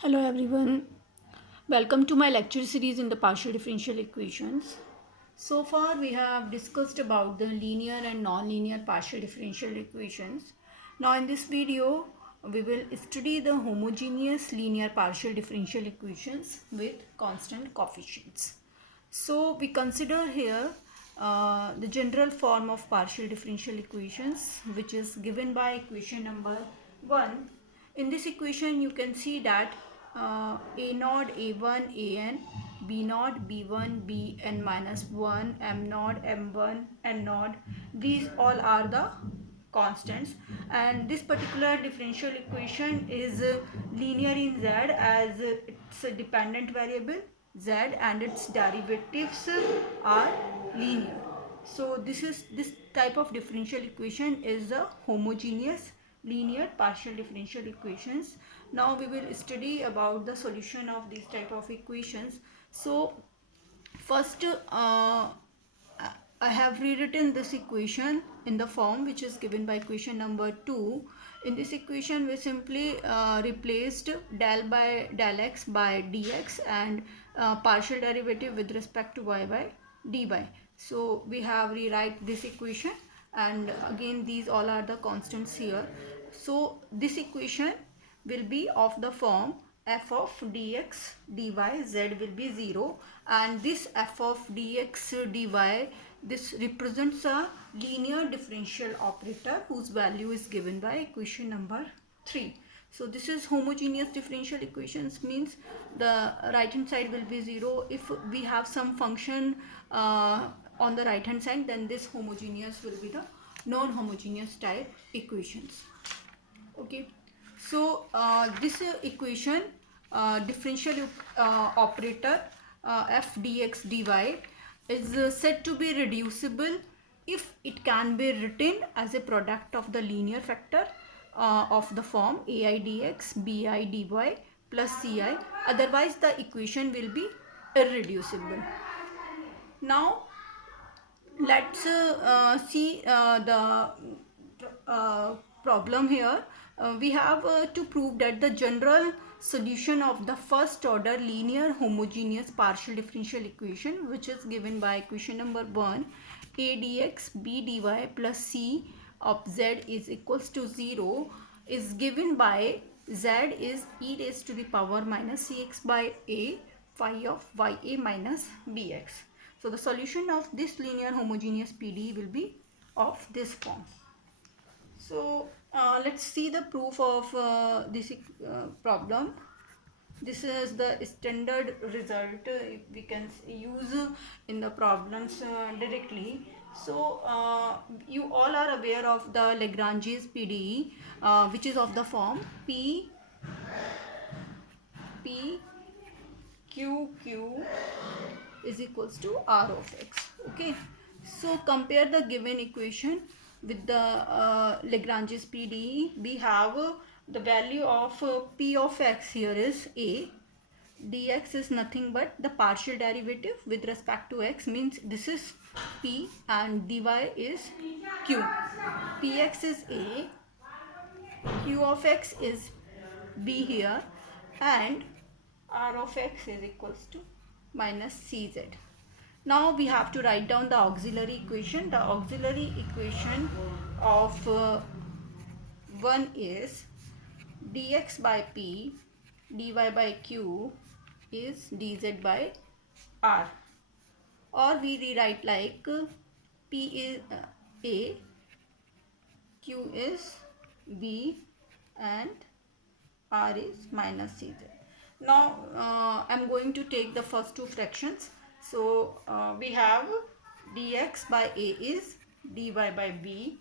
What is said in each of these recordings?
Hello everyone, welcome to my lecture series in the partial differential equations. So far we have discussed about the linear and non-linear partial differential equations. Now in this video we will study the homogeneous linear partial differential equations with constant coefficients. So we consider here the general form of partial differential equations, which is given by equation number 1. In this equation you can see that a naught a1 an, b naught b1 bn minus 1, m naught m1 n naught, these all are the constants, and this particular differential equation is linear in z as it's a dependent variable z and its derivatives are linear. So this type of differential equation is a homogeneous linear partial differential equations. Now we will study about the solution of these type of equations. So first I have rewritten this equation in the form which is given by equation number 2. In this equation we simply replaced del x by dx and partial derivative with respect to y by dy. So we have rewrite this equation, and again these all are the constants here. So this equation will be of the form f of dx dy z will be 0, and this f of dx dy, this represents a linear differential operator whose value is given by equation number 3. So this is homogeneous differential equations, means the right hand side will be 0. If we have some function on the right hand side, then this homogeneous will be the non-homogeneous type equations. Okay, so this equation differential operator f dx dy is said to be reducible if it can be written as a product of the linear factor of the form ai dx bi dy plus ci, otherwise the equation will be irreducible. Now let's see the problem here. We have to prove that the general solution of the first order linear homogeneous partial differential equation, which is given by equation number 1, a dx b dy plus c of z is equals to 0, is given by z is e raised to the power minus cx by a phi of ya minus bx. So the solution of this linear homogeneous PDE will be of this form. So let's see the proof of this problem. This is the standard result we can use in the problems directly. So you all are aware of the Lagrange's PDE, which is of the form P Q is equals to r of x. Okay, so compare the given equation with the Lagrange's PDE. We have the value of p of x here is a, dx is nothing but the partial derivative with respect to x, means this is p, and dy is q. Px is a, q of x is b here, and r of x is equals to minus cz. Now we have to write down the auxiliary equation. The auxiliary equation of 1 is dx by p dy by q is dz by r, or we rewrite like p is a, q is b, and r is minus cz. Now I'm going to take the first two fractions. So we have dx by a is dy by b.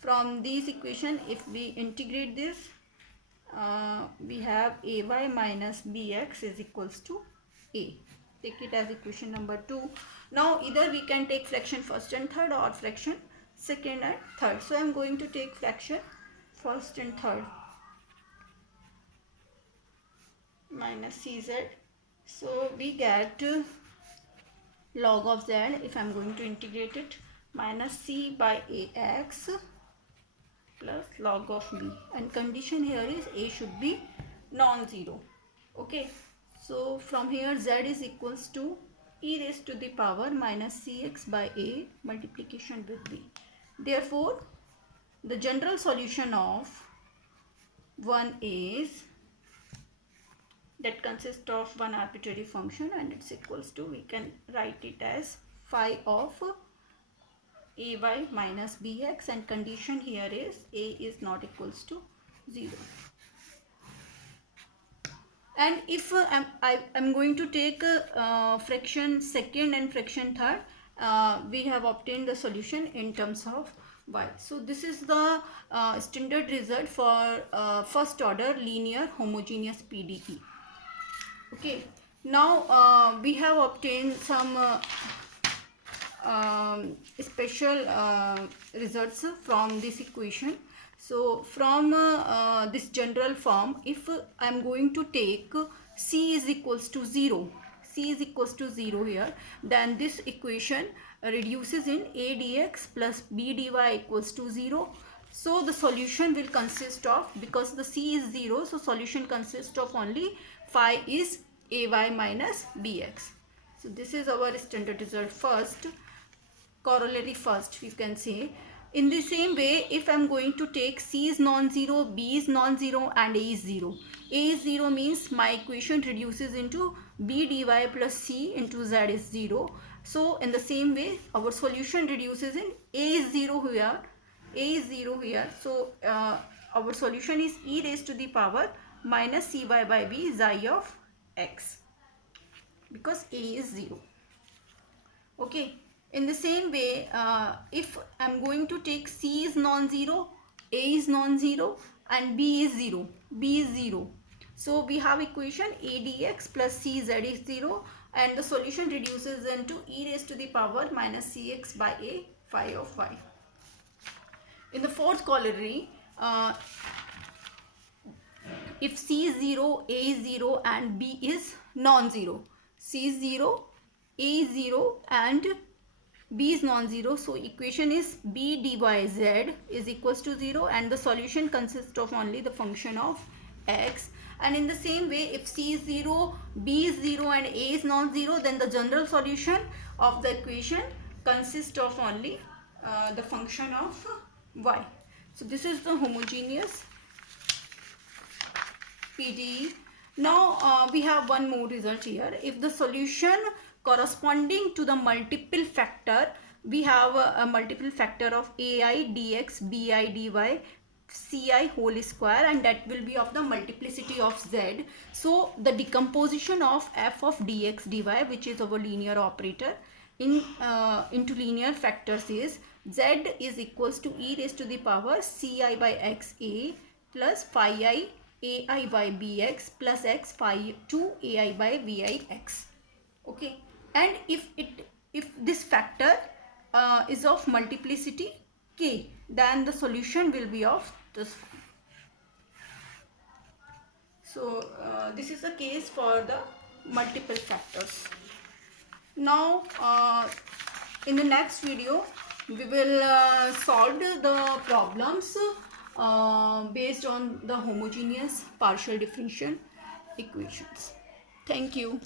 From this equation, if we integrate this, we have ay minus bx is equals to a. Take it as equation number 2. Now either we can take fraction first and third, or fraction second and third. So I'm going to take fraction first and third. Minus cz. So we get log of z, if I'm going to integrate it, minus c by ax plus log of b, and condition here is a should be non-zero. Okay, so from here z is equals to e raised to the power minus cx by a multiplication with b. Therefore, the general solution of 1 is that consists of one arbitrary function, and it's equals to, we can write it as phi of ay minus bx, and condition here is a is not equals to 0. And if I'm going to take fraction second and fraction third, we have obtained the solution in terms of y. So this is the standard result for first order linear homogeneous PDE. Okay, now we have obtained some special results from this equation. So from this general form, if I am going to take c is equals to 0, c is equals to 0 here, then this equation reduces in a dx plus b dy equals to 0. So the solution will consist of, because the c is 0, so solution consists of only phi is ay minus bx. So this is our standard result first, corollary first, you can say. In the same way, if I am going to take c is non-zero, b is non-zero, and a is 0. A is 0 means my equation reduces into b dy plus c into z is 0. So in the same way, our solution reduces in a is 0 here, a is 0 here. So our solution is e raised to the power minus cy by b xi of x, because a is 0. Okay. In the same way, if I am going to take c is non-zero, a is non-zero, and b is 0, b is 0. So we have equation a dx plus cz is 0, and the solution reduces into e raised to the power minus cx by a phi of y. In the fourth corollary, if c is 0, a is 0, and b is non-zero, c is 0, a is 0, and b is non-zero, so equation is b dy z is equals to 0, and the solution consists of only the function of x. And in the same way, if c is 0, b is 0, and a is non-zero, then the general solution of the equation consists of only the function of y. So this is the homogeneous PDE. Now we have one more result here. If the solution corresponding to the multiple factor, we have a multiple factor of ai dx bi dy ci whole square, and that will be of the multiplicity of z. So the decomposition of f of dx dy, which is our linear operator, into linear factors is z is equals to e raised to the power ci by xa plus phi I ai by bx plus x phi 2 ai by vix. Okay, and if this factor is of multiplicity k, then the solution will be of this form. So this is the case for the multiple factors. Now in the next video we will solve the problems based on the homogeneous partial differential equations. Thank you.